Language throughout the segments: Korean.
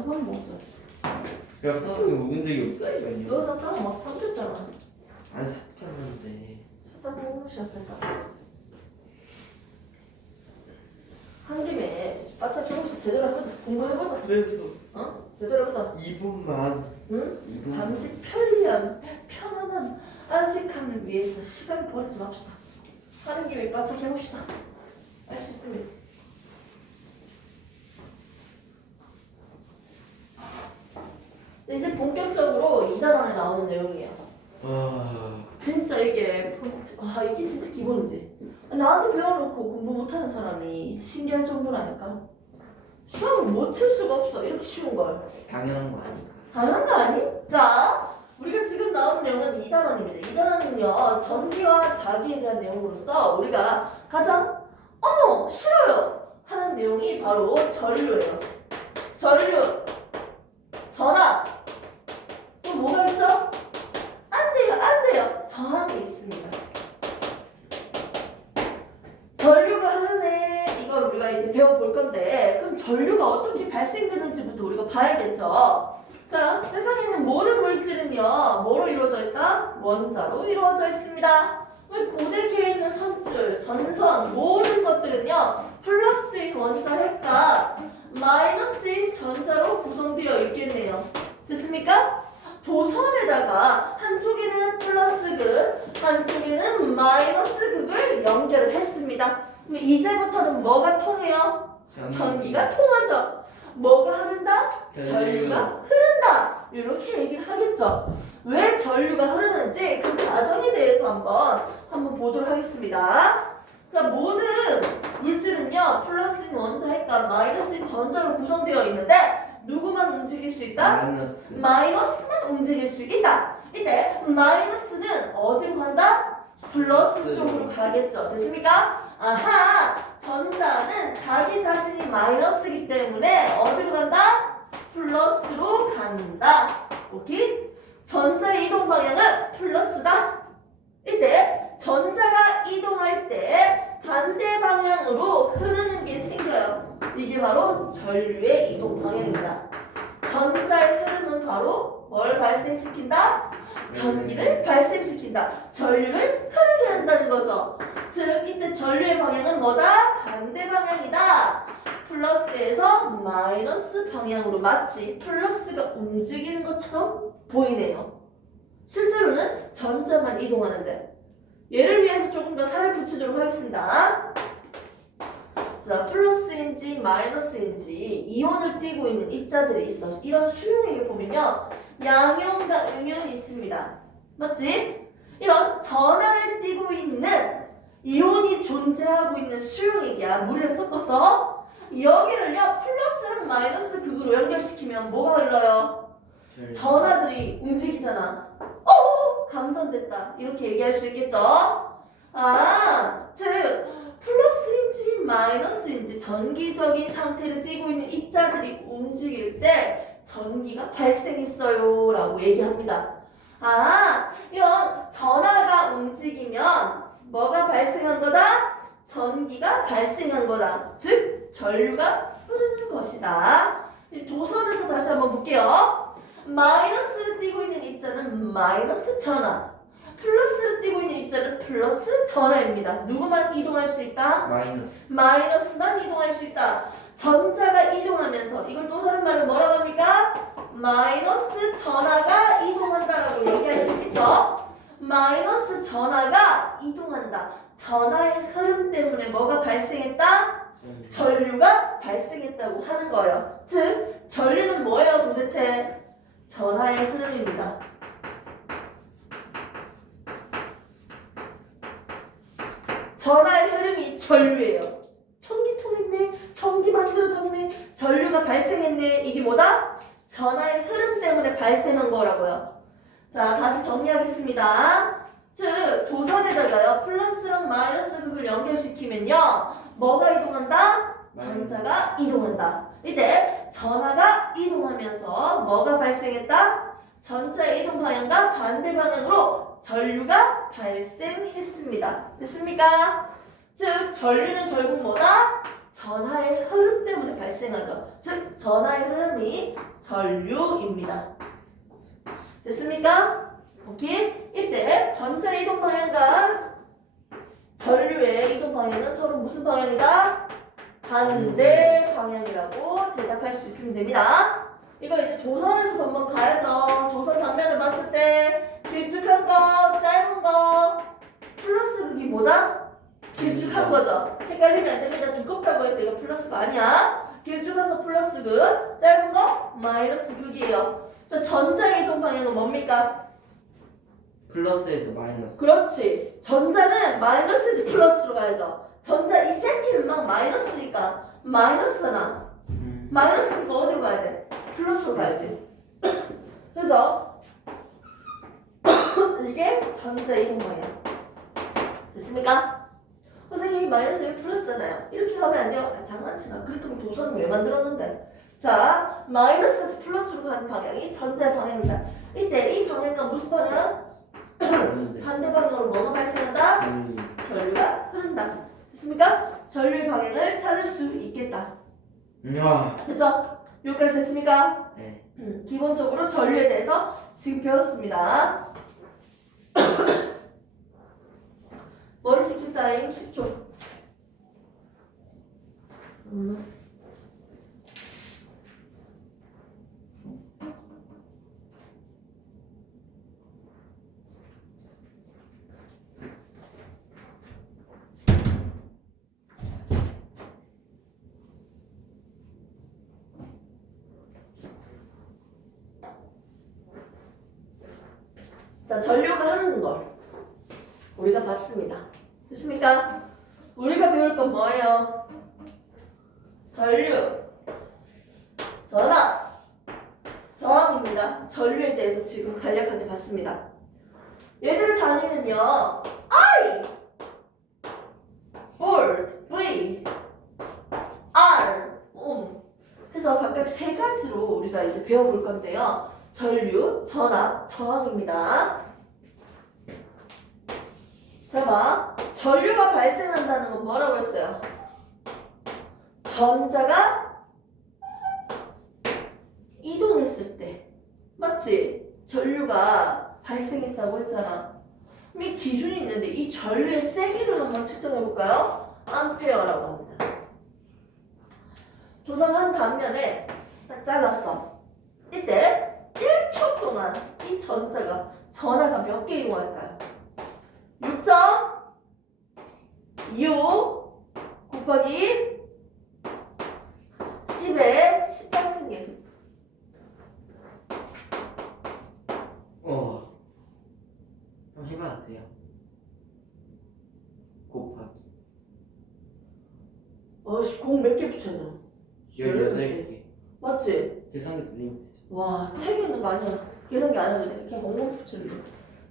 한 뭐죠? 야 써보기 먹은 적이 없다니까요. 너 샀다고 막 삼켰잖아. 안 샀겠는데. 샀다고 먹으면 시작했다. 한 김에 바짝 경험치 제대로 해보자. 공부해보자. 그래도 어? 제대로 해보자. 2분만. 응? 2분. 잠시 편리한, 편안한 안식함을 위해서 시간을 버리지 맙시다. 하는 김에 바짝 해봅시다. 할 수 있습니다. 이제 본격적으로 2단원에 나오는 내용이에요. 진짜 이게 이게 진짜 기본이지. 나한테 배워놓고 공부 못하는 사람이 신기할 정도라니까. 시험을 못 칠 수가 없어. 이렇게 쉬운 걸. 당연한 거 아닌가? 당연한 거 아니? 자, 우리가 지금 나온 내용은 2단원입니다. 2단원은요, 전기와 자기에 대한 내용으로서 우리가 가장 어머 싫어요 하는 내용이 바로 전류예요. 전류, 전압, 또 뭐가 있죠? 안 돼요, 안 돼요. 저항이 있습니다. 전류가 흐르네. 이걸 우리가 이제 배워볼 건데, 그럼 전류가 어떻게 발생되는지부터 우리가 봐야겠죠. 자, 세상에 있는 모든 물질은요, 뭐로 이루어져 있다? 원자로 이루어져 있습니다. 고대기에 있는 선줄, 전선, 모든 것들은요, 플러스인 원자 핵과 마이너스인 전자로 구성되어 있겠네요. 됐습니까? 도선에다가 한쪽에는 플러스 극, 한쪽에는 마이너스 극을 연결을 했습니다. 그럼 이제부터는 뭐가 통해요? 전기가 통하죠. 뭐가 흐른다? 전류가 흐른다. 이렇게 얘기를 하겠죠. 왜 전류가 흐르는지 그 과정에 대해서 한번 보도록 하겠습니다. 자, 모든 물질은요, 플러스인 원자 핵과 마이너스인 전자로 구성되어 있는데 누구만 움직일 수 있다? 마이너스. 마이너스만 움직일 수 있다. 이때 마이너스는 어디로 간다? 플러스 쪽으로 가겠죠. 됐습니까? 아하, 전자는 자기 자신이 마이너스이기 때문에 어디로 간다? 플러스로 간다. 오케이? 전자의 이동 방향은 플러스다. 이때 전자가 이동할 때 반대 방향으로 흐르는 게 생겨요. 이게 바로 전류의 이동 방향입니다. 전자의 흐름은 바로 뭘 발생시킨다? 전기를 발생시킨다. 전류를 흐르게 한다는 거죠. 즉 이때 전류의 방향은 뭐다? 반대 방향이다. 플러스에서 마이너스 방향으로 마치 플러스가 움직이는 것처럼 보이네요. 실제로는 전자만 이동하는데 얘를 위해서 조금 더 살을 붙이도록 하겠습니다. 자, 플러스인지 마이너스인지 이온을 띠고 있는 입자들이 있어. 이런 수용액을 보면요, 양이온과 음이온이 있습니다. 맞지? 이런 전하를 띠고 있는 이온이 존재하고 있는 수용액이야. 물이랑 섞어서 여기를요 플러스랑 마이너스 극으로 연결시키면 뭐가 흘러요? 전하들이 움직이잖아. 감전됐다. 이렇게 얘기할 수 있겠죠? 즉 플러스인지 마이너스인지 전기적인 상태를 띠고 있는 입자들이 움직일 때 전기가 발생했어요 라고 얘기합니다. 이런 전하가 움직이면 뭐가 발생한 거다? 전기가 발생한 거다. 즉 전류가 흐르는 것이다. 도선에서 다시 한번 볼게요. 마이너스를 띠고 있는 입자는 마이너스 전하, 플러스를 띠고 있는 입자는 플러스 전하입니다. 누구만 이동할 수 있다? 마이너스. 마이너스만 이동할 수 있다. 전자가 이동하면서 이걸 또 다른 말로 뭐라고 합니까? 마이너스 전하가 이동한다라고 얘기할 수 있겠죠? 마이너스 전하가 이동한다. 전하의 흐름 때문에 뭐가 발생했다? 전류가 발생했다고 하는 거예요. 즉 전류는 뭐예요 도대체? 전하의 흐름입니다. 전하의 흐름이 전류예요. 전기 통했네, 전기 만들어졌네, 전류가 발생했네. 이게 뭐다? 전하의 흐름 때문에 발생한 거라고요. 자, 다시 정리하겠습니다. 즉 도선에다가요 플러스랑 마이너스 극을 연결시키면요 뭐가 이동한다? 전자가 이동한다. 이때 전하가 이동하면서 뭐가 발생했다? 전자의 이동 방향과 반대 방향으로 전류가 발생했습니다. 됐습니까? 즉 전류는 결국 뭐다? 전하의 흐름 때문에 발생합니다. 발생하죠. 즉 전하의 흐름이 전류입니다. 됐습니까? 오케이? 이때 전자 이동 방향과 전류의 이동 방향은 서로 무슨 방향이다? 반대 방향이라고 대답할 수 있으면 됩니다. 이거 이제 도선에서 한번 가야죠. 도선 단면을 봤을 때 길쭉한 거, 짧은 거 플러스 극이 뭐다? 길쭉한 거죠. 헷갈리면 안 됩니다. 두껍다고 해서 이거 플러스가 아니야. 길쭉한 거 플러스 극, 짧은 거 마이너스 극이에요. 자, 전자 이동 방향은 뭡니까? 플러스에서 마이너스. 그렇지. 전자는 마이너스에서 플러스로 가야죠. 전자 이 새끼는 막 마이너스니까 마이너스잖아. 마이너스니까 어디로 가야 돼? 플러스로 가야지. 그래서 이게 전자 이동 방향. 됐습니까? 선생님이 마이너스 왜 플러스잖아요. 이렇게 가면 안 돼요. 아, 장난치나. 그렇게 하면 도선은 왜 만들었는데? 자, 마이너스에서 플러스로 가는 방향이 전자의 방향입니다. 이때 이 방향과 무슨 방향? 반대 방향으로 뭐가 발생한다? 전류가 흐른다. 됐습니까? 전류의 방향을 찾을 수 있겠다. 됐죠? 여기까지 됐습니까? 네. 기본적으로 전류에 대해서 지금 배웠습니다. 머리 식힐 타임 10초. 자, 전류가 흐르는 걸 우리가 봤습니다. 됐습니까? 우리가 배울 건 뭐예요? 전류, 전압, 저항입니다. 전류에 대해서 지금 간략하게 봤습니다. 얘들의 단위는요, I, volt, V, R, 그래서 각각 세 가지로 우리가 이제 배워볼 건데요. 전류, 전압, 저항입니다. 자, 봐. 전류가 발생한다는 건 뭐라고 했어요? 전자가 이동했을 때. 맞지? 전류가 발생했다고 했잖아. 이 기준이 있는데 이 전류의 세기를 한번 측정해볼까요? 암페어라고 합니다. 도선 한 단면에 딱 잘랐어. 이때 1초 동안 이 전하가 몇 개 이동할까요? 6.25 곱하기 10의 18승계. 한번 해봐도 돼요? 곱하기 공 몇 개 붙여야 되나? 18개. 맞지? 계산기 돌리면 되죠. 와, 책에 있는 거 아니야. 계산기 안 해도 돼. 그냥 공공 붙이면 돼.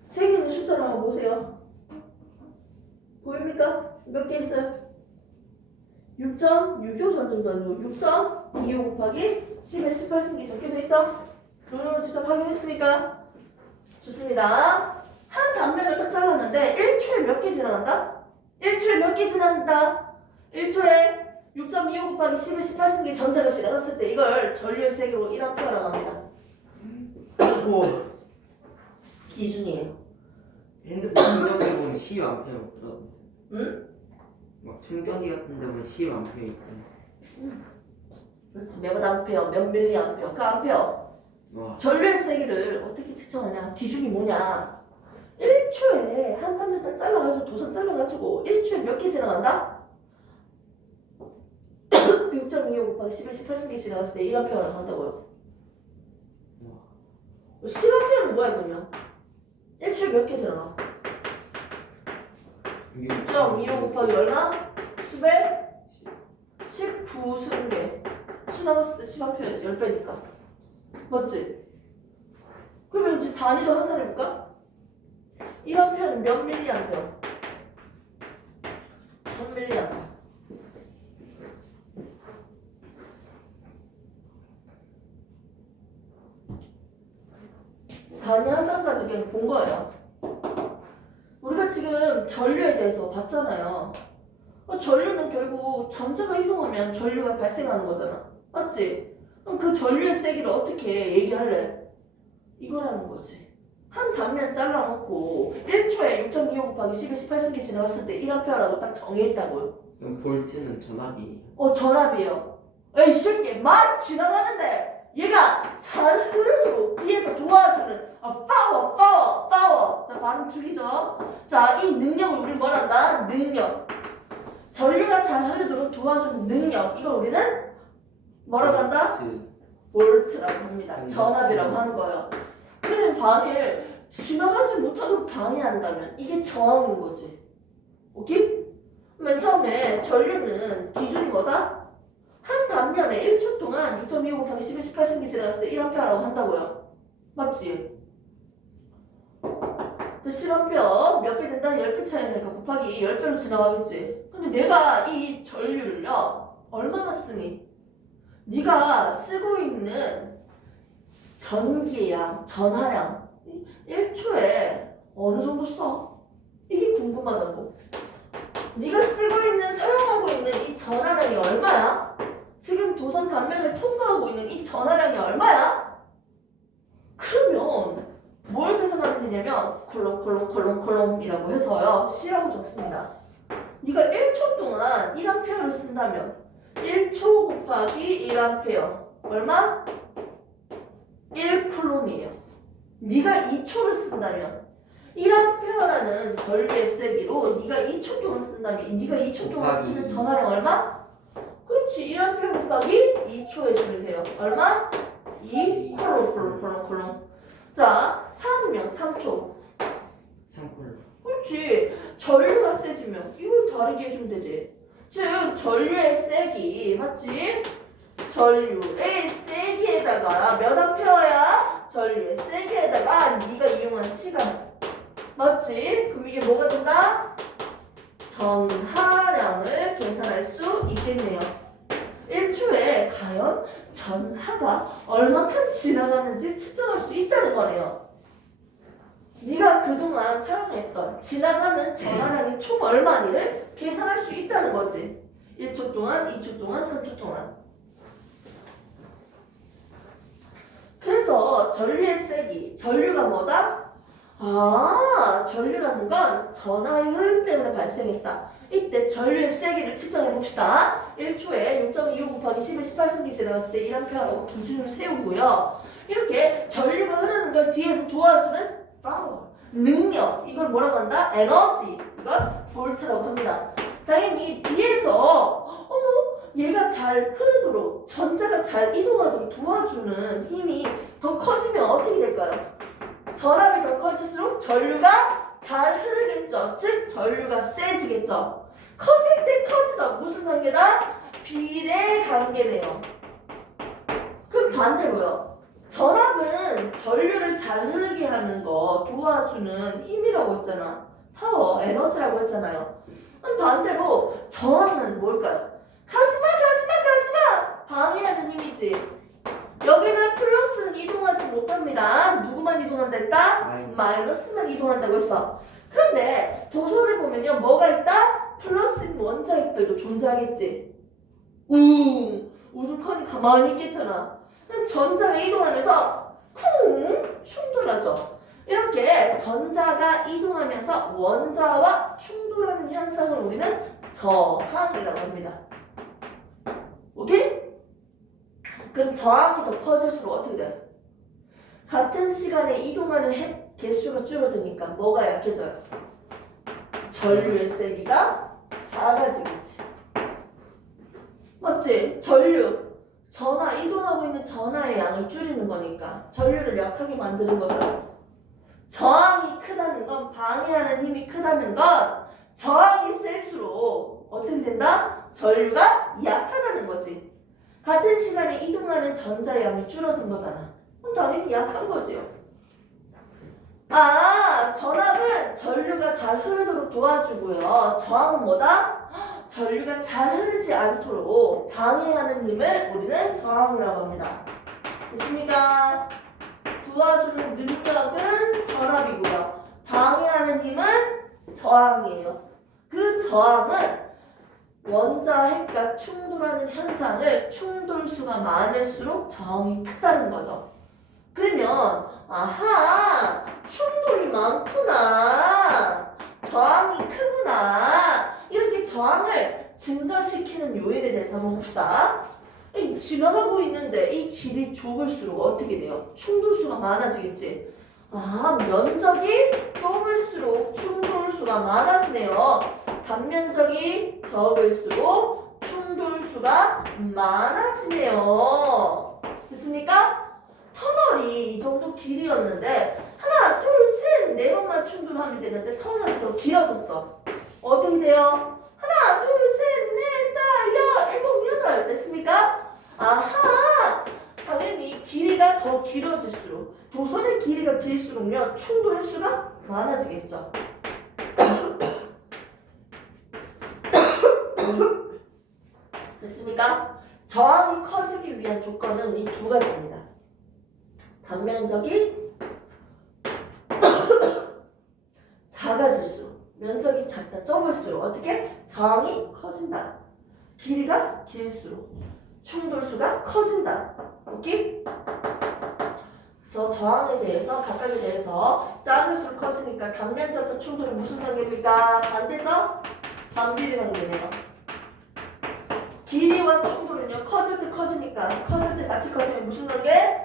책에 있는 숫자를 한번 보세요. 보입니까? 몇 개 있어요? 6.65 정도 아니고 6.25 곱하기 10의 18승기 적혀져 있죠? 눈으로 직접 확인했습니까? 좋습니다. 한 단면을 딱 잘랐는데 1초에 몇 개 지나간다? 1초에 몇 개 지나간다? 1초에 6.25 곱하기 10의 18승기 전자가 지나갔을 때 이걸 전류의 세기로 1A라고 합니다. 기준이에요. 핸드폰 충전기 보면 10A 있더라고. 응? 막 충전기 같은 데 보면 10A 있더라고. 그렇지. 몇 암페어, 몇 밀리암페어, 그 암페어. 와. 전류의 세기를 어떻게 측정하냐? 기준이 뭐냐? 1초에 한 단면 딱 잘라가지고 도선 잘라가지고 1초에 몇 개 지나간다? 6.25 곱하기 10의 18승기 지나갔을 때 1A라고 한다고요. 10A는 뭐야 그러면? 1초에 몇 개 지나가? 6.25 곱하기 얼마? 10에 19승계. 지나갔을 때 10A지 10배니까. 맞지? 그러면 이제 단위도 환산해볼까? 1A는 몇 밀리암페어? 몇 밀리암페어? 단위 환산까지 그냥 본 거예요. 우리가 지금 전류에 대해서 봤잖아요. 그럼 전류는 결국 전자가 이동하면 전류가 발생하는 거잖아. 맞지? 그럼 그 전류의 세기를 어떻게 얘기할래? 이거라는 거지. 한 단면 잘라놓고 1초에 6.25 곱하기 11, 18승기 지나갔을 때 1A라고 딱 정해있다고요. 그럼 볼트는 전압이 전압이에요. 에이, 새끼, 막 지나가는데 얘가 잘 흐르도록 뒤에서 도와주는 파워. 자, 발음 죽이죠. 자, 이 능력을 우리 뭐라 한다? 능력. 전류가 잘 흐르도록 도와주는 능력. 이걸 우리는 뭐라고 한다? 볼트라고 합니다. 전압이라고 하는 거예요. 그러면 방해를 지나가지 못하도록 방해한다면 이게 저항인 거지. 오케이? 맨 처음에 전류는 기준이 뭐다? 한 단면에 1초 동안 6.25 곱하기 11, 18승기 지나갔을 때 1A라고 한다고요. 맞지? 그 실험표 몇 배 된다? 10배 차이니까 곱하기 10배로 지나가겠지. 근데 내가 이 전류를요 얼마나 쓰니? 네가 쓰고 있는 전기량, 전하량 1초에 어느 정도 써? 이게 궁금하다고. 네가 쓰고 있는, 사용하고 있는 이 전하량이 얼마야? 지금 도선 단면을 통과하고 있는 이 전하량이 얼마야? 그러면 뭘 계산하면 되냐면 콜롬이라고 해서요 C라고 적습니다. 네가 1초 동안 1A를 쓴다면 1초 곱하기 1A 얼마? 1쿨롬이에요. 네가 2초를 쓴다면 1A라는 전류의 세기로 네가 2초 동안 쓴다면 네가 2초 동안 쓰는 전하량 얼마? 그렇지. 1A 곱하기 2초 해주면 돼요. 얼마? 2콜롬. 자, 3면 3초. 3콜. 그렇지. 전류가 세지면 이걸 다르게 해주면 되지. 즉 전류의 세기 맞지? 전류의 세기에다가 몇 암페어야? 전류의 세기에다가 네가 이용한 시간 맞지? 그럼 이게 뭐가 된다? 전하량을 계산할 수 있겠네요. 1초에 과연 전하가 얼마큼 지나가는지 측정할 수 있다는 거네요. 네가 그동안 사용했던 지나가는 전하량이 총 얼마니를 계산할 수 있다는 거지. 1초 동안, 2초 동안, 3초 동안. 그래서 전류의 세기, 전류가 뭐다? 전류라는 건 전하의 흐름 때문에 발생했다. 이때 전류의 세기를 측정해 봅시다. 1초에 6.25 곱하기 11, 18승기 지나갔을 때 1A라고 기준을 세우고요. 이렇게 전류가 흐르는 걸 뒤에서 도와주는 파워, 능력, 이걸 뭐라고 한다? 에너지, 이걸 볼트라고 합니다. 당연히 뒤에서 얘가 잘 흐르도록, 전자가 잘 이동하도록 도와주는 힘이 더 커지면 어떻게 될까요? 전압이 더 커질수록 전류가 잘 흐르겠죠. 즉 전류가 세지겠죠. 커질 때 커지죠. 무슨 관계다? 비례 관계네요. 그럼 반대로요. 전압은 전류를 잘 흐르게 하는 거 도와주는 힘이라고 했잖아. 파워, 에너지라고 했잖아요. 그럼 반대로 저항은 뭘까요? 가지마 방해하는 힘이지. 여기는 플러스는 이동하지 못합니다. 누구만 이동한다 했다? 마이너스만 이동한다고 했어. 그런데 도서를 보면요 뭐가 있다? 플러스인 원자핵들도 존재하겠지. 우주컨이 가만히 있겠잖아. 그럼 전자가 이동하면서 쿵 충돌하죠. 이렇게 전자가 이동하면서 원자와 충돌하는 현상을 우리는 저항이라고 합니다. 오케이? 그럼 저항이 더 커질수록 어떻게 돼? 같은 시간에 이동하는 핵 개수가 줄어드니까 뭐가 약해져요? 전류의 세기가 작아지겠지. 맞지? 전류, 전하, 이동하고 있는 전하의 양을 줄이는 거니까 전류를 약하게 만드는 거잖아. 저항이 크다는 건, 방해하는 힘이 크다는 건 저항이 셀수록 어떻게 된다? 전류가 약하다는 거지. 같은 시간에 이동하는 전자의 양이 줄어든 거잖아. 그럼 당연히 약한 거지요. 전압은 전류가 잘 흐르도록 도와주고요. 저항은 뭐다? 전류가 잘 흐르지 않도록 방해하는 힘을 우리는 저항이라고 합니다. 됐습니까? 도와주는 능력은 전압이고요. 방해하는 힘은 저항이에요. 그 저항은 원자 핵과 충돌하는 현상을 충돌수가 많을수록 저항이 크다는 거죠. 그러면 아하 충돌이 많구나 저항이 크구나 이렇게 저항을 증가시키는 요인에 대해서 한번 봅시다. 지나가고 있는데 이 길이 좁을수록 어떻게 돼요? 충돌수가 많아지겠지. 아 면적이 좁을수록 충돌수가 많아지네요. 단면적이 적을수록 충돌수가 많아지네요. 됐습니까? 터널이 이 정도 길이었는데 하나, 둘, 셋, 네 번만 충돌하면 되는데 터널이 더 길어졌어. 어떻게 돼요? 하나, 둘, 셋, 넷, 다, 여, 일곱, 여덟 됐습니까? 아하! 당연히 길이가 더 길어질수록 도선의 길이가 길수록요 충돌 횟수가 많아지겠죠. 됐습니까? 저항이 커지기 위한 조건은 이 두 가지입니다. 단면적이 작아질수록 면적이 작다 좁을수록 어떻게? 저항이 커진다. 길이가 길수록 충돌수가 커진다. 오케이? 그래서 저항에 대해서 각각에 대해서 작을수록 커지니까 단면적과 충돌이 무슨 관계입니까? 반대죠? 반비례 관계네요. 길이와 충돌은요 커질 때 커지니까 커질 때 같이 커지면 무슨 관계?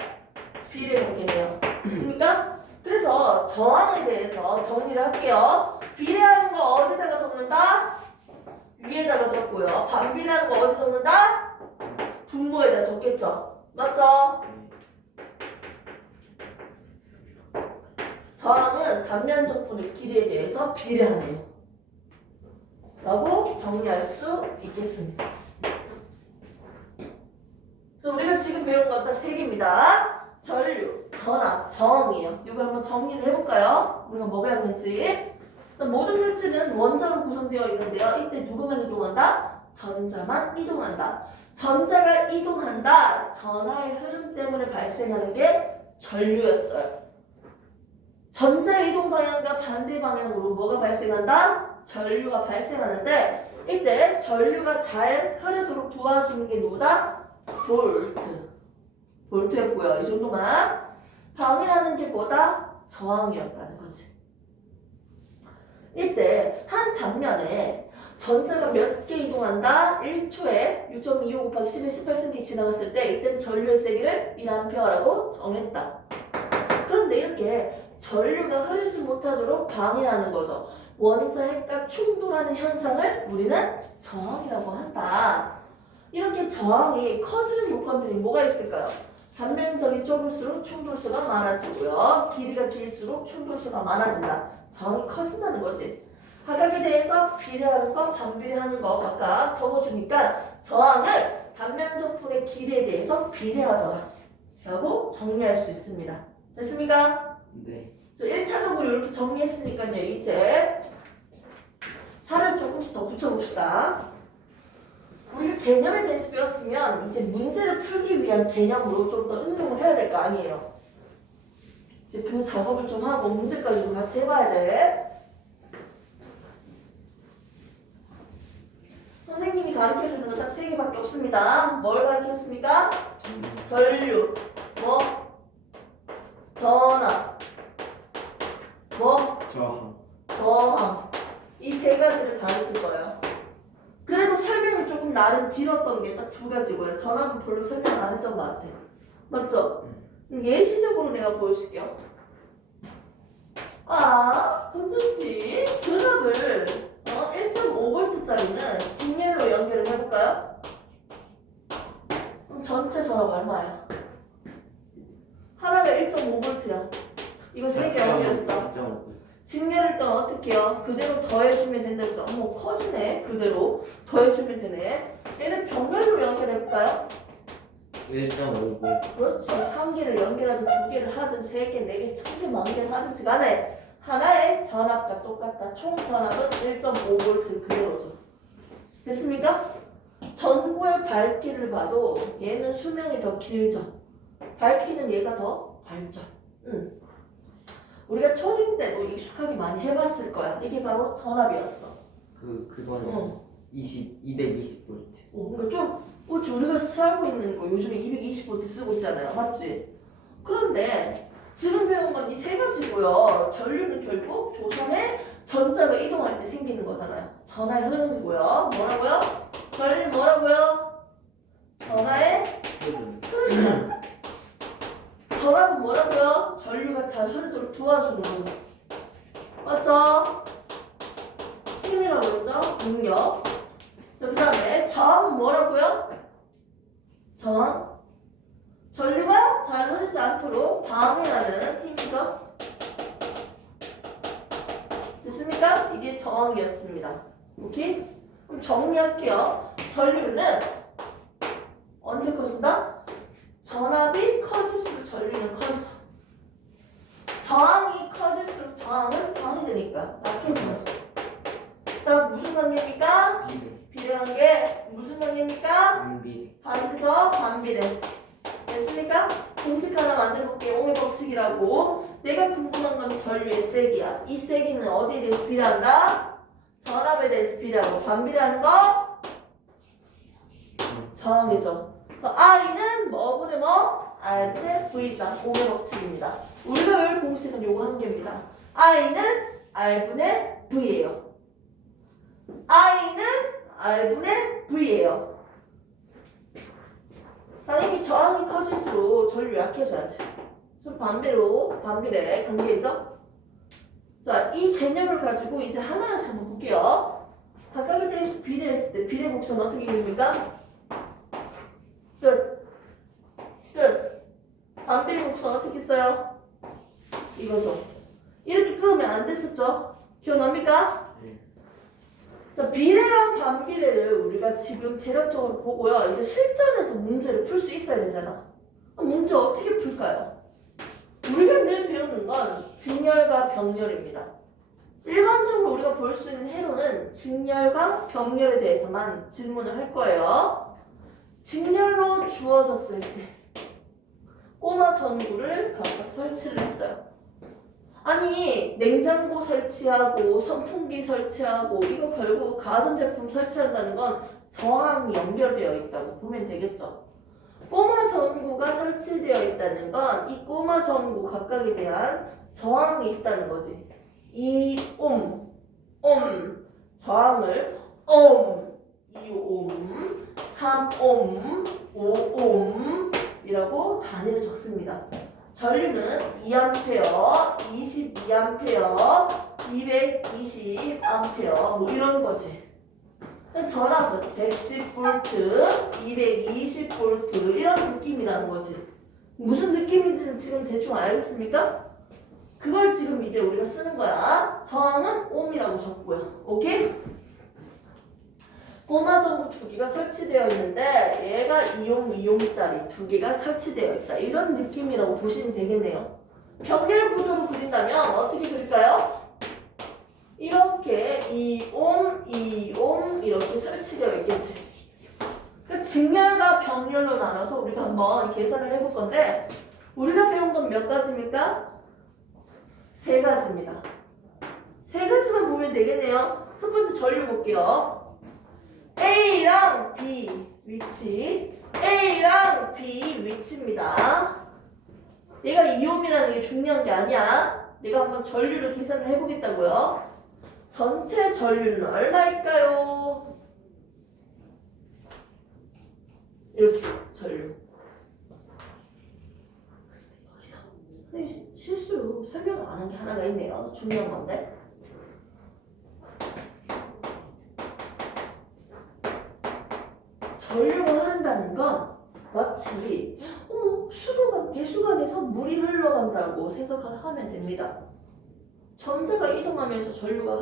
비례 관계네요. 됐습니까? 그래서 저항에 대해서 정리를 할게요. 비례하는 거 어디다가 적는다? 위에다가 적고요. 반비례하는 거 어디 적는다? 분모에다 적겠죠. 맞죠? 저항은 단면적분의 길이에 대해서 비례하네요. 라고 정리할 수 있겠습니다. 그래서 우리가 지금 배운 건 딱 3개입니다. 전류, 전압, 저항이에요. 이거 한번 정리를 해볼까요? 우리가 뭐 배웠는지. 모든 물질은 원자로 구성되어 있는데요. 이때 누구만 이동한다? 전자만 이동한다. 전자가 이동한다. 전하의 흐름 때문에 발생하는 게 전류였어요. 전자 이동 방향과 반대 방향으로 뭐가 발생한다? 전류가 발생하는데 이때 전류가 잘 흐르도록 도와주는 게 누구다? 볼트. 볼트였고요. 이 정도만 방해하는 게 뭐다? 저항이었다는 거지. 이때 한 단면에 전자가 몇 개 이동한다? 1초에 6.25 곱하기 11, 18cm 지나갔을 때 이때는 전류의 세기를 1A라고 정했다. 그런데 이렇게 전류가 흐르지 못하도록 방해하는 거죠. 원자 핵과 충돌하는 현상을 우리는 저항이라고 한다. 이렇게 저항이 커지는 요건들이 뭐가 있을까요? 단면적이 좁을수록 충돌수가 많아지고요. 길이가 길수록 충돌수가 많아진다. 저항이 커진다는 거지. 각각에 대해서 비례하는 거, 반비례하는 거 각각 적어주니까 저항을 단면적분의 길이에 대해서 비례하더라 라고 정리할 수 있습니다. 됐습니까? 네. 1차적으로 이렇게 정리했으니까요. 이제 살을 조금씩 더 붙여봅시다. 우리가 개념에 대해서 배웠으면 이제 문제를 풀기 위한 개념으로 좀 더 응용을 해야 될 거 아니에요. 이제 그 작업을 좀 하고 문제까지도 같이 해봐야 돼. 선생님이 가르쳐주는 건 딱 3개밖에 없습니다. 뭘 가르쳤습니까? 전류, 뭐? 전압, 뭐? 저항. 이 3가지를 가르칠 거예요. 그래도 설명이 조금 나름 길었던 게 딱 2가지고요. 전압은 별로 설명 안 했던 것 같아. 맞죠? 예시적으로 내가 보여줄게요. 건전지 전압을 1.5V짜리는 직렬로 연결을 해볼까요? 그럼 전체 전압 얼마야? 하나가 1.5V야. 이거 3개 연결했어. 직렬일 땐 어떻게 해요? 그대로 더해주면 된다죠. 어머 커지네. 그대로 더해주면 되네. 얘는 병렬로 연결해볼까요? 1.5V. 그렇지. 한 개를 연결하든 2개를 하든 3개, 4개, 1000개, 10,000개를 하든지 간에 하나의 전압과 똑같다. 총 전압은 1.5V 그대로죠. 됐습니까? 전구의 밝기를 봐도 얘는 수명이 더 길죠. 밝기는 얘가 더 밝죠. 우리가 초딩 때도 익숙하게 많이 해봤을 거야. 이게 바로 전압이었어. 그거는 220V. 그러니까 지금 우리가 살고 있는 거 요즘에 220V 쓰고 있잖아요. 맞지? 그런데 지금 배운 건 이 세 가지고요. 전류는 결국 조선의 전자가 이동할 때 생기는 거잖아요. 전하의 흐름이고요. 뭐라고요? 전류는 뭐라고요? 전하의 흐름. 전압은 뭐라고요? 전류가 잘 흐르도록 도와주는 거죠. 맞죠? 힘이라고 했죠? 능력. 자, 그 다음에 저항은 뭐라고요? 저항. 전류가 잘 흐르지 않도록 방해하는 힘이죠. 됐습니까? 이게 저항이었습니다. 오케이? 그럼 정리할게요. 전류는 언제 커진다? 전압이 커질수록 전류는 커지죠. 저항이 커질수록 저항은 방해되니까 약해지죠. 자, 무슨 관계입니까? 비례관계. 무슨 관계입니까? 반대죠? 반비례. 됐습니까? 공식 하나 만들어 볼게요. 오의 법칙이라고. 내가 궁금한 건 전류의 세기야. 이 세기는 어디에 대해서 비례한다? 전압에 대해서 비례하고 반비례하는 거? 저항이죠. 그래서 I는 뭐분의 뭐? R분의 V자. 오의 법칙입니다. 우리가 외울 공식은 요거 한 개입니다. I는 R분의 V예요. I는 R분의 V예요. 당연히 저항이 커질수록 전류 약해져야지. 그럼 반비례 관계이죠? 자, 이 개념을 가지고 이제 하나씩 한번 볼게요. 각각에 대해서 비례했을 때 비례 곡선 어떻게 그립니까? 끝. 반비례 곡선 어떻게 써요? 이거죠. 이렇게 끄면 안 됐었죠? 기억납니까? 자, 비례랑 반비례를 우리가 지금 대략적으로 보고요. 이제 실전에서 문제를 풀 수 있어야 되잖아. 문제 어떻게 풀까요? 우리가 늘 배우는 건 직렬과 병렬입니다. 일반적으로 우리가 볼 수 있는 회로는 직렬과 병렬에 대해서만 질문을 할 거예요. 직렬로 주어졌을 때 꼬마 전구를 각각 설치를 했어요. 아니, 냉장고 설치하고 선풍기 설치하고 이거 결국 가전제품 설치한다는 건 저항이 연결되어 있다고 보면 되겠죠. 꼬마 전구가 설치되어 있다는 건 이 꼬마 전구 각각에 대한 저항이 있다는 거지. 2옴, 저항을 2옴, 3옴, 5옴이라고 단위를 적습니다. 전류는 2A, 22A, 220A 뭐 이런 거지. 전압은 110V, 220V 이런 느낌이라는 거지. 무슨 느낌인지는 지금 대충 알겠습니까? 그걸 지금 이제 우리가 쓰는 거야. 저항은 옴이라고 적고요. 오케이? 꼬마 전구 두 개가 설치되어 있는데 얘가 2옴짜리 두 개가 설치되어 있다. 이런 느낌이라고 보시면 되겠네요. 병렬 구조로 그린다면 어떻게 그릴까요? 이렇게 2옴 이렇게 설치되어 있겠지. 그 직렬과 병렬로 나눠서 우리가 한번 계산을 해볼 건데 우리가 배운 건 몇 가지입니까? 세 가지입니다. 세 가지만 보면 되겠네요. 첫 번째 전류 볼게요. A랑 B 위치, A랑 B 위치입니다. 얘가 2옴이라는 게 중요한 게 아니야. 내가 한번 전류를 계산을 해보겠다고요. 전체 전류는 얼마일까요? 이렇게 전류. 여기서 선생님 실수로 설명을 안 한 게 하나가 있네요. 중요한 건데. 전류가 흐른다는 건 마치 수도관, 배수관에서 물이 흘러간다고 생각을 하면 됩니다. 전자가 이동하면서 전류가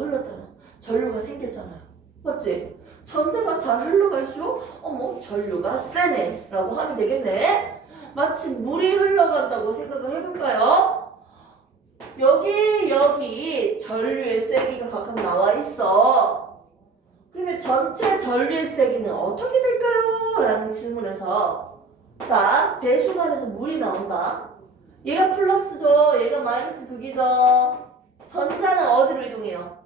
전류가 생겼잖아요. 맞지? 전자가 잘 흘러갈수록 전류가 세네 라고 하면 되겠네. 마치 물이 흘러간다고 생각을 해볼까요? 여기 전류의 세기가 각각 나와 있어. 그러면 전체 전류의 세기는 어떻게 될까요? 라는 질문에서 자, 배수관에서 물이 나온다. 얘가 플러스죠. 얘가 마이너스 극이죠. 전자는 어디로 이동해요?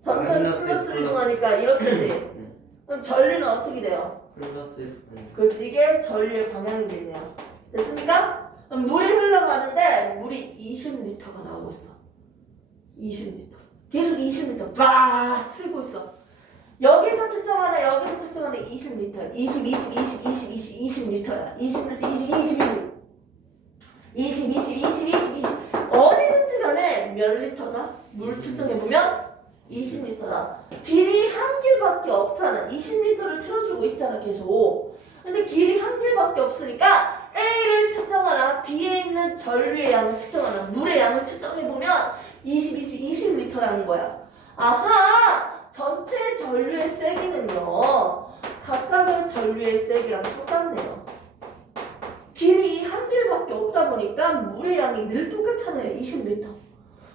전자는 플러스를 이동하니까 이렇게지. 네. 그럼 전류는 어떻게 돼요? 플러스에서 그렇지, 이게 전류의 방향이 되네요. 됐습니까? 그럼 물이 흘러가는데 물이 20리터가 나오고 있어. 20리터. 계속 20리터 쫙 틀고 있어. 여기서 측정하나 여기서 측정하나 20리터. 20, 20, 20, 20, 20, 20리터야. 20리터, 20, 20, 20. 20, 20, 20, 20, 20. 어디든지 간에 몇 리터다? 물 측정해보면 20리터다. 길이 한 길밖에 없잖아. 20리터를 틀어주고 있잖아, 계속. 근데 길이 한 길밖에 없으니까 A를 측정하나 B에 있는 전류의 양을 측정하나 물의 양을 측정해보면 20, 20, 20리터라는 거야. 아하! 전체 전류의 세기는요, 각각의 전류의 세기랑 똑같네요. 길이 한 길밖에 없다 보니까 물의 양이 늘 똑같잖아요. 20리터.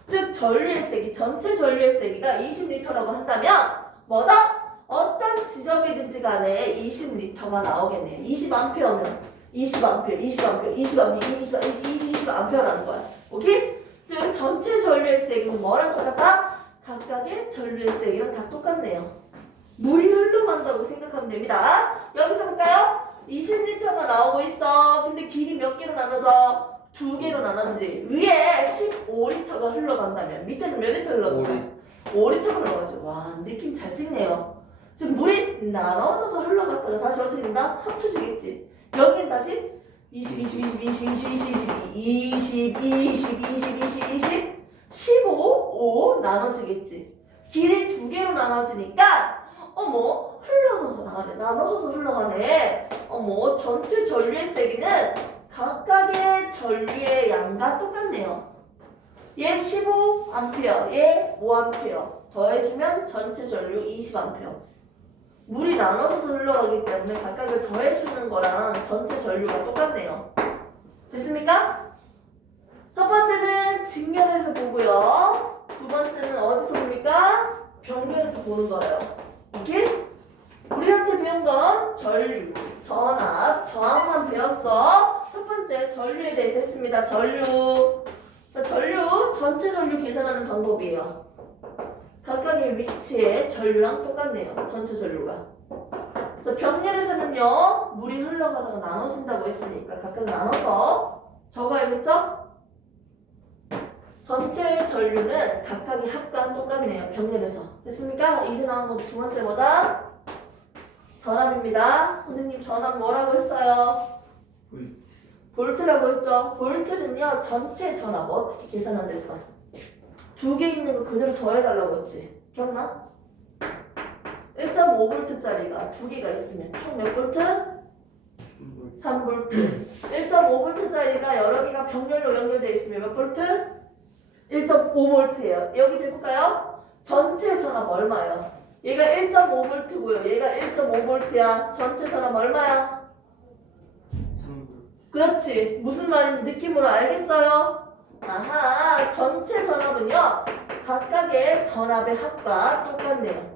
즉 전류의 세기, 전체 전류의 세기가 20리터라고 한다면 뭐다? 어떤 지점이든지 간에 20리터가 나오겠네요. 20암페어면 20암페어, 20암페어, 20암페어, 20암페어라는 거야. 오케이? 즉 전체 전류의 세기는 뭐랑 똑같다? 각각의 전류의 세기랑 다 똑같네요. 물이 흘러간다고 생각하면 됩니다. 여기서 볼까요? 20리터가 나오고 있어. 근데 길이 몇 개로 나눠져? 2개로 나눠지지. 위에 15리터가 흘러간다면 밑에는 몇 리터 흘러간다? 5리터가 흘러가죠. 와, 느낌 잘 찍네요. 지금 물이 나눠져서 흘러갔다가 다시 어떻게 된다? 합쳐지겠지. 여기는 다시 20, 20, 20, 20, 20, 20, 20, 20, 20, 20, 20, 15, 5 나눠지겠지. 길이 2개로 나눠지니까 어머 흘러서서 나가네. 나눠져서 흘러가네. 어머 전체 전류의 세기는 각각의 전류의 양과 똑같네요. 얘 15A, 얘 5A 더해주면 전체 전류 20A. 물이 나눠져서 흘러가기 때문에 각각을 더해주는 거랑 전체 전류가 똑같네요. 됐습니까? 첫 번째는 직면에서 보고요. 두 번째는 어디서 봅니까? 병면에서 보는 거예요. 오케이? 우리한테 배운 건 전류, 전압, 저항만 배웠어. 첫 번째 전류에 대해서 했습니다. 전류. 전류, 전체 전류 계산하는 방법이에요. 각각의 위치에 전류랑 똑같네요. 전체 전류가. 병렬에서는요, 물이 흘러가다가 나눠진다고 했으니까 각각 나눠서 적어야겠죠? 전체 전류는 각각의 합과 똑같네요. 병렬에서. 됐습니까? 이제 나온 거 두 번째 뭐다? 전압입니다. 선생님 전압 뭐라고 했어요? 볼트라고 했죠. 볼트는요 전체 전압 어떻게 계산한댔어? 2개 있는 거 그대로 더해달라고 했지. 기억나? 1.5V짜리가 2개가 있으면 총 몇 볼트? 3볼트. 1.5V짜리가 여러 개가 병렬로 연결되어 있으면 몇 볼트? 1.5V예요. 여기 해볼까요? 전체 전압 얼마예요? 얘가 1.5V고요. 얘가 1.5V야. 전체 전압 얼마야? 3V. 그렇지. 무슨 말인지 느낌으로 알겠어요? 아하, 전체 전압은요 각각의 전압의 합과 똑같네요.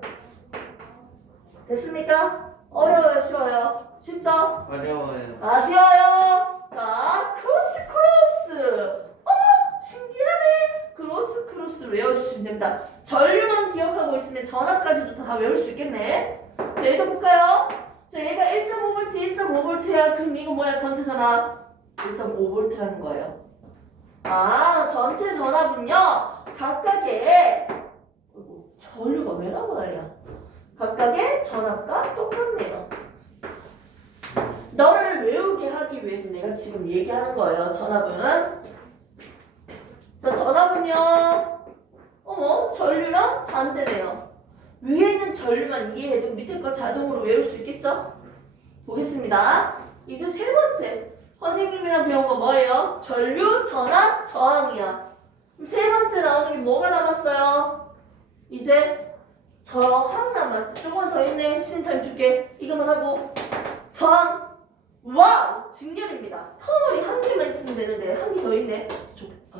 됐습니까? 어려워요? 쉬워요? 쉽죠? 어려워요. 아, 쉬워요. 자, 크로스. 어머, 신기하네. 크로스 외워주시면 됩니다. 전류만 기억하고 있으면 전압까지도 다 외울 수 있겠네. 자, 얘도 볼까요? 자, 얘가 1.5V, 1.5V야. 그럼 이거 뭐야? 전체 전압 1.5V라는 거예요. 아, 전체 전압은요 각각의 전류가 왜 나고 난리야? 각각의 전압과 똑같네요. 너를 외우게 하기 위해서 내가 지금 얘기하는 거예요. 전압은. 자, 전압은요. 어머, 전류랑 반대네요. 위에 있는 전류만 이해해도 밑에 거 자동으로 외울 수 있겠죠? 보겠습니다. 이제 세 번째. 선생님이랑 배운 거 뭐예요? 전류, 전압, 저항이야. 그럼 세 번째 나오는 게 뭐가 남았어요? 이제 저항 남았지. 조금만 더 있네. 신타임 줄게. 이거만 하고. 저항. 와우! 직렬입니다. 터널이 한 개만 있으면 되는데 한 개 더 있네.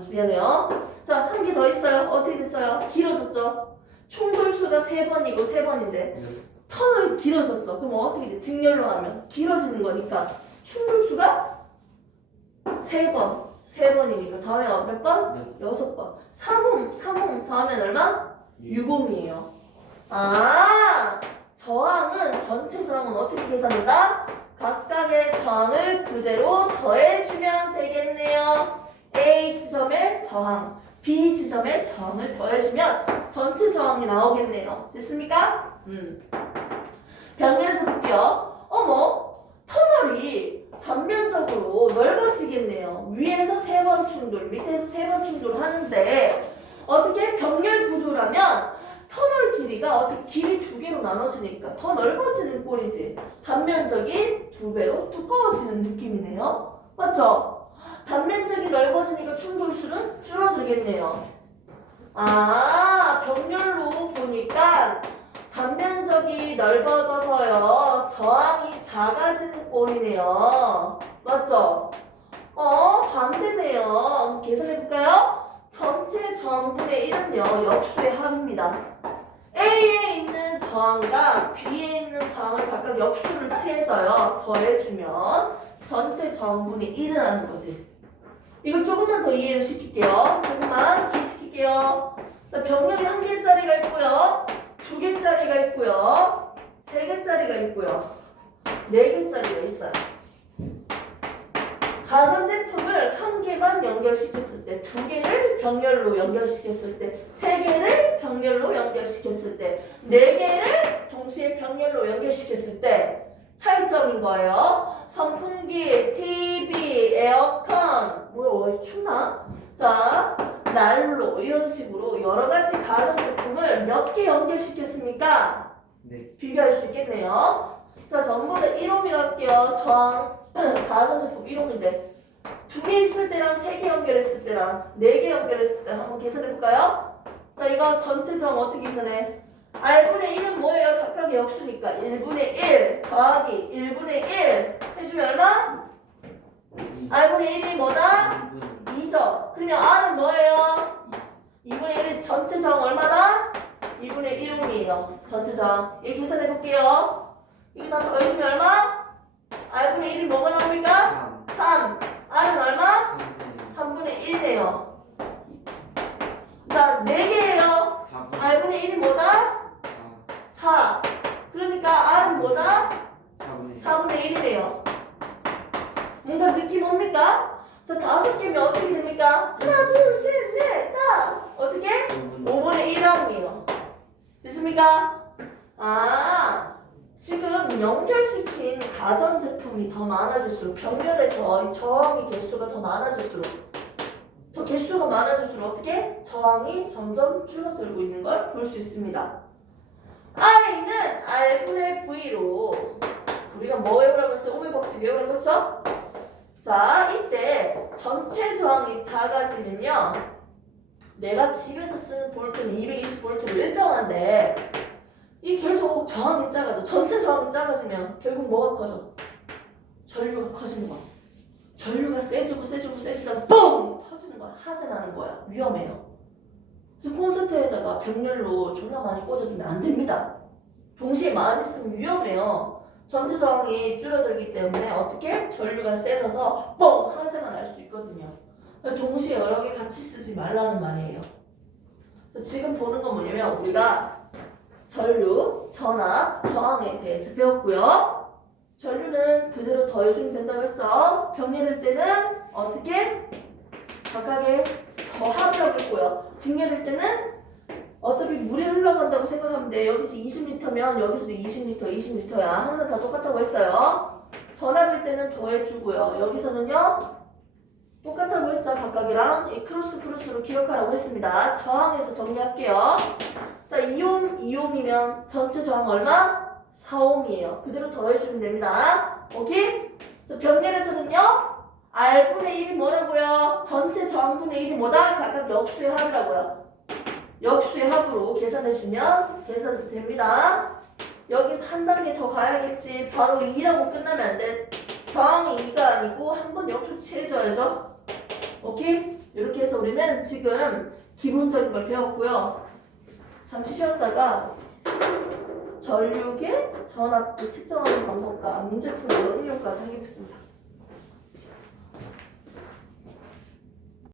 미안해요. 자, 한 개 더 있어요. 어떻게 됐어요? 길어졌죠? 충돌수가 3번이고 3번인데 터널이 길어졌어. 그럼 어떻게 돼? 직렬로 하면 길어지는 거니까 충돌수가 3번이니까 다음에 몇 번? 6번. 3옴 다음엔 얼마? 6옴이에요. 아, 저항은 전체 저항은 어떻게 계산된다? 각각의 저항을 그대로 더해주면 되겠네요. A 지점의 저항, B 지점의 저항을 더해주면 전체 저항이 나오겠네요. 됐습니까? 병렬에서 볼게요. 어머, 터널이 단면적으로 넓어지겠네요. 위에서 3번 충돌, 밑에서 3번 충돌 하는데 어떻게 병렬 구조라면 터널 길이가 어떻게 길이 2개로 나눠지니까 더 넓어지는 꼴이지. 단면적이 2배로 두꺼워지는 느낌이네요. 맞죠? 단면적이 넓어지니까 충돌수는 줄어들겠네요. 아, 병렬로 보니까 단면적이 넓어져서요. 저항이 작아지는 꼴이네요. 맞죠? 반대네요. 계산해볼까요? 전체 저항분의 1은요. 역수의 합입니다. A에 있는 저항과 B에 있는 저항을 각각 역수를 취해서요. 더해주면 전체 저항분의 1이라는 거지. 이걸 조금만 더 이해를 시킬게요. 조금만 이해시킬게요. 자, 병렬이 1개짜리가 있고요. 2개짜리가 있고요. 3개짜리가 있고요. 4개짜리가 있어요. 가전제품을 1개만 연결시켰을 때, 2개를 병렬로 연결시켰을 때, 3개를 병렬로 연결시켰을 때, 4개를 동시에 병렬로 연결시켰을 때 차이점인 거예요. 선풍기, TV, 에어컨, 뭐야, 춥나? 자, 난로 이런 식으로 여러 가지 가전제품을 몇 개 연결시켰습니까? 네. 비교할 수 있겠네요. 자, 전부 다 1옴이라 할게요. 저항 가전제품 1옴인데 2개 있을 때랑 3개 연결했을 때랑 4개 연결했을 때 한번 계산해 볼까요? 자, 이거 전체 저항 어떻게 계산해? R분의 1은 뭐예요? 각각의 역수니까 1분의 1 더하기 1분의 1 해주면 얼마? R분의 1이 뭐다? 2죠. 그러면 R은 뭐예요? 2분의 1이 전체 저항 얼마다? 2분의 1옴이에요. 전체 저항. 얘 계산해 볼게요. 이거 다 더해주면 얼마? R분의 1이 뭐가 나옵니까? 3. R은 얼마? 3분의 1이에요. 자, 4개예요. R분의 1이 뭐다? 4. 그러니까 R은 뭐다? 4분의 1이네요. 뭔가 느낌 옵니까? 자, 5개면 어떻게 됩니까? 하나, 둘, 셋, 넷, 다! 어떻게? 5분의 1항이에요. 됐습니까? 아, 지금 연결시킨 가전제품이 더 많아질수록 병렬에서 저항의 개수가 더 많아질수록 더 개수가 많아질수록 어떻게? 저항이 점점 줄어들고 있는 걸 볼 수 있습니다. I는 R분의 V로 우리가 뭐 외우라고 했어요? 오의 법칙 외우라고 했죠? 자, 이때 전체 저항이 작아지면요. 내가 집에서 쓰는 볼트는 220V로 일정한데 이 계속 저항이 작아져. 전체 저항이 작아지면 결국 뭐가 커져? 전류가 커지는 거야. 전류가 세지다 뻥! 터지는 거야. 하재 나는 거야. 위험해요. 그래서 콘센트에다가 병렬로 존나 많이 꽂아주면 안 됩니다. 동시에 많이 쓰면 위험해요. 전체 저항이 줄어들기 때문에 어떻게? 전류가 세져서 뻥! 하재가 날 수 있거든요. 동시에 여러 개 같이 쓰지 말라는 말이에요. 그래서 지금 보는 건 뭐냐면 우리가 전류, 전압, 저항에 대해서 배웠고요. 전류는 그대로 더해주면 된다고 했죠. 병렬일 때는 어떻게? 각각의 더하라고 했고요. 직렬일 때는 어차피 물이 흘러간다고 생각하면 돼. 여기서 20L면 여기서도 20L야. 항상 다 똑같다고 했어요. 전압일 때는 더해주고요. 여기서는요. 똑같다고 했죠. 각각이랑 이 크로스로 기억하라고 했습니다. 저항에서 정리할게요. 자, 2옴이면 전체 저항 얼마? 4옴이에요. 그대로 더해주면 됩니다. 오케이? 자, 병렬에서는요. R분의 1이 뭐라고요? 전체 저항분의 1이 뭐다? 각각 역수의 합이라고요. 역수의 합으로 계산해주면 계산됩니다. 여기서 한 단계 더 가야겠지. 바로 2라고 끝나면 안 돼. 저항이 2가 아니고 한 번 역수 취해줘야죠. 오케이? 이렇게 해서 우리는 지금 기본적인 걸 배웠고요. 잠시 쉬었다가 전류계 전압을 측정하는 방법과 문제풀이의 응용까지 하겠습니다.